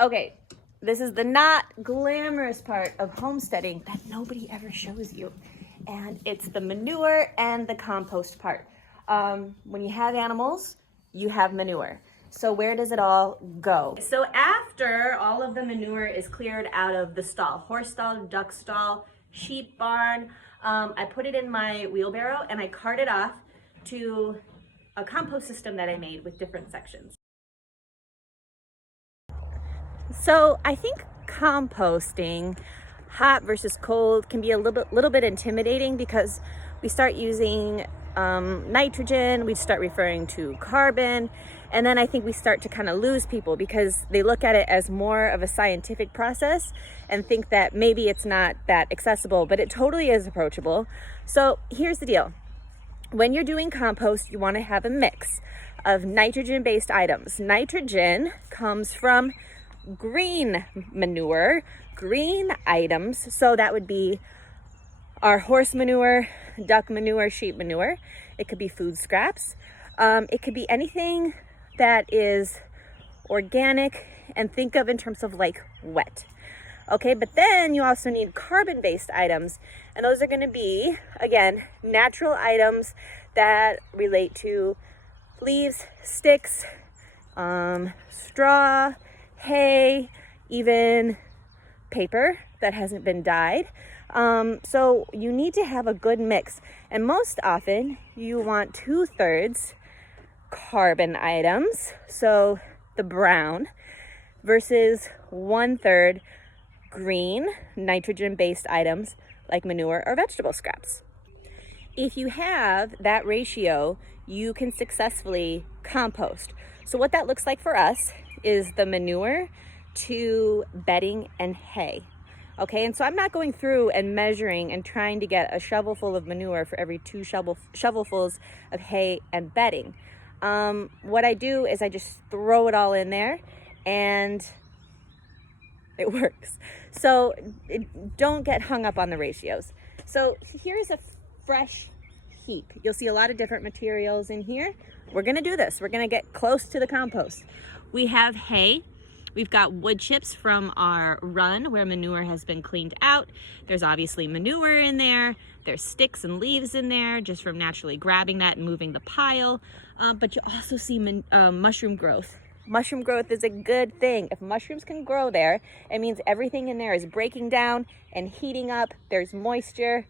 Okay, this is the not glamorous part of homesteading that nobody ever shows you. And it's the manure and the compost part. When you have animals, you have manure. So where does it all go? So after all of the manure is cleared out of the stall, horse stall, duck stall, sheep barn, I put it in my wheelbarrow and I cart it off to a compost system that I made with different sections. So I think composting, hot versus cold, can be a little bit intimidating because we start using nitrogen, we start referring to carbon, and then I think we start to kind of lose people because they look at it as more of a scientific process and think that maybe it's not that accessible, but it totally is approachable. So here's the deal. When you're doing compost, you want to have a mix of nitrogen-based items. Nitrogen comes from green manure, green items. So that would be our horse manure, duck manure, sheep manure. It could be food scraps. It could be anything that is organic and think of in terms of like wet. Okay, but then you also need carbon-based items, and those are going to be, again, natural items that relate to leaves, sticks, straw, hay, even paper that hasn't been dyed. So you need to have a good mix, and most often you want 2/3 carbon items, so the brown, versus 1/3 green nitrogen-based items like manure or vegetable scraps. If you have that ratio, you can successfully compost. So what that looks like for us is the manure to bedding and hay. Okay, and so I'm not going through and measuring and trying to get a shovelful of manure for every 2 shovelfuls of hay and bedding. What I do is I just throw it all in there and it works. So don't get hung up on the ratios. So here's a fresh heap. You'll see a lot of different materials in here. We're gonna do this. We're gonna get close to the compost. We have hay. We've got wood chips from our run where manure has been cleaned out. There's obviously manure in there. There's sticks and leaves in there just from naturally grabbing that and moving the pile. But you also see mushroom growth. Mushroom growth is a good thing. If mushrooms can grow there, it means everything in there is breaking down and heating up. There's moisture.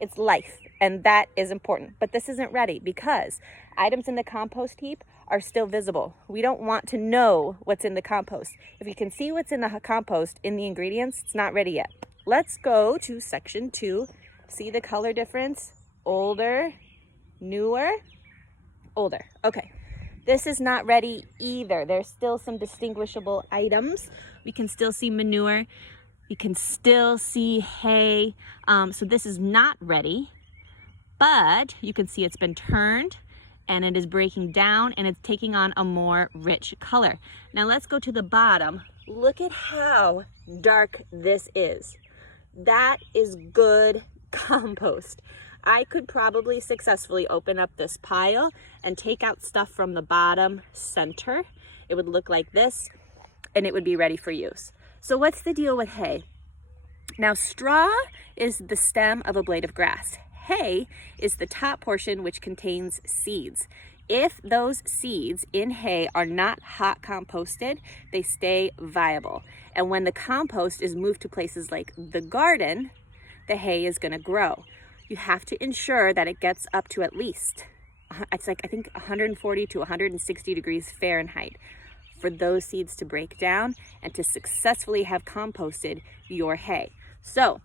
It's life, and that is important. But this isn't ready because items in the compost heap are still visible. We don't want to know what's in the compost. If you can see what's in the compost in the ingredients, it's not ready yet. Let's go to section 2. See the color difference? Older, newer, older. Okay. This is not ready either. There's still some distinguishable items. We can still see manure. You can still see hay. So this is not ready, but you can see it's been turned and it is breaking down and it's taking on a more rich color. Now let's go to the bottom. Look at how dark this is. That is good compost. I could probably successfully open up this pile and take out stuff from the bottom center. It would look like this and it would be ready for use. So what's the deal with hay? Now straw is the stem of a blade of grass. Hay is the top portion which contains seeds. If those seeds in hay are not hot composted, they stay viable. And when the compost is moved to places like the garden, the hay is going to grow. You have to ensure that it gets up to at least, it's like I think 140 to 160 degrees Fahrenheit for those seeds to break down and to successfully have composted your hay. So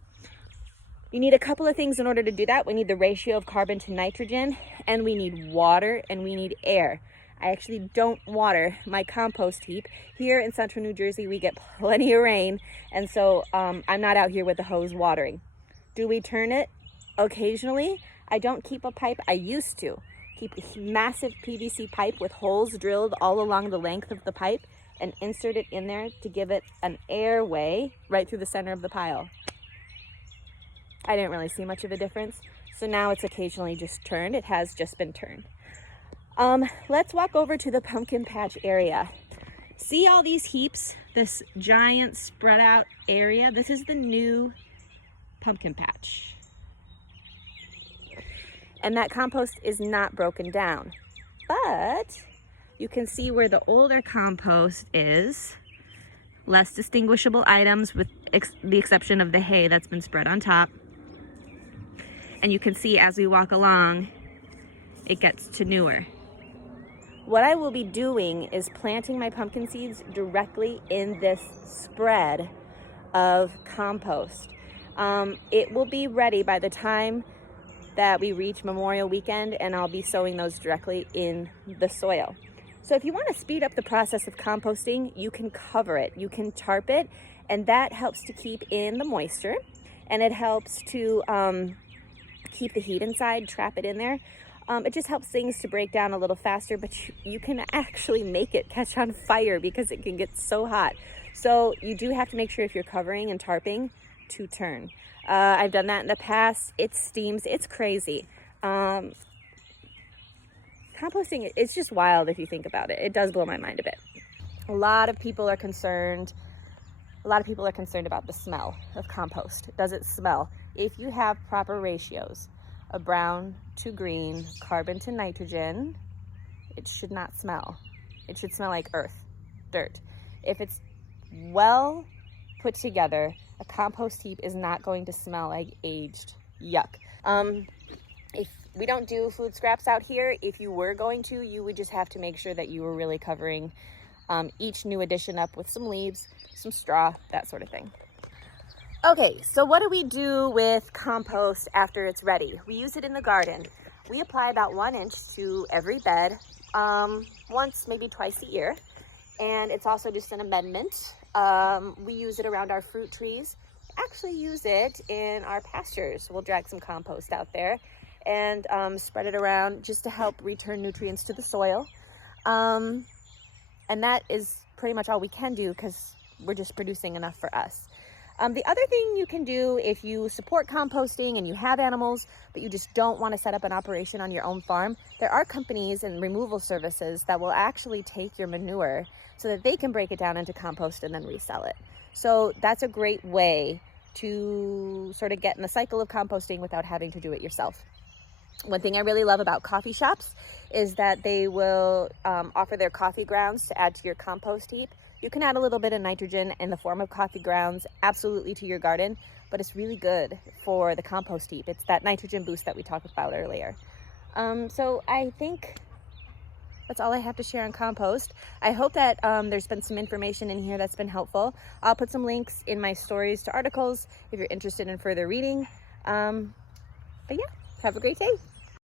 you need a couple of things in order to do that. We need the ratio of carbon to nitrogen, and we need water, and we need air. I actually don't water my compost heap. Here in central New Jersey, we get plenty of rain, and so I'm not out here with the hose watering. Do we turn it? Occasionally. I don't keep a pipe. I used to keep a massive PVC pipe with holes drilled all along the length of the pipe and insert it in there to give it an airway right through the center of the pile. I didn't really see much of a difference. So now it's occasionally just turned. It has just been turned. Let's walk over to the pumpkin patch area. See all these heaps, this giant spread out area? This is the new pumpkin patch. And that compost is not broken down, but you can see where the older compost is. Less distinguishable items with the exception of the hay that's been spread on top. And you can see as we walk along, it gets to newer. What I will be doing is planting my pumpkin seeds directly in this spread of compost. It will be ready by the time that we reach Memorial Weekend, and I'll be sowing those directly in the soil. So if you want to speed up the process of composting, you can cover it, you can tarp it, and that helps to keep in the moisture, and it helps to keep the heat inside, trap it in there. It just helps things to break down a little faster, but you can actually make it catch on fire because it can get so hot. So you do have to make sure if you're covering and tarping to turn. I've done that in the past. It steams, it's crazy. Composting, it's just wild if you think about it. It does blow my mind a bit. A lot of people are concerned about the smell of compost. Does it smell? If you have proper ratios of brown to green, carbon to nitrogen, it should not smell. It should smell like earth, dirt. If it's well put together, a compost heap is not going to smell like aged yuck. If we don't do food scraps out here, if you were going to, you would just have to make sure that you were really covering each new addition up with some leaves, some straw, that sort of thing. Okay, so what do we do with compost after it's ready? We use it in the garden. We apply about 1 inch to every bed, once, maybe twice a year. And it's also just an amendment. We use it around our fruit trees. Actually use it in our pastures. We'll drag some compost out there and spread it around just to help return nutrients to the soil. And that is pretty much all we can do because we're just producing enough for us. The other thing you can do if you support composting and you have animals, but you just don't want to set up an operation on your own farm, there are companies and removal services that will actually take your manure so that they can break it down into compost and then resell it. So that's a great way to sort of get in the cycle of composting without having to do it yourself. One thing I really love about coffee shops is that they will offer their coffee grounds to add to your compost heap. You can add a little bit of nitrogen in the form of coffee grounds absolutely to your garden, but it's really good for the compost heap. It's that nitrogen boost that we talked about earlier. So I think that's all I have to share on compost. I hope that there's been some information in here that's been helpful. I'll put some links in my stories to articles if you're interested in further reading. But yeah, have a great day.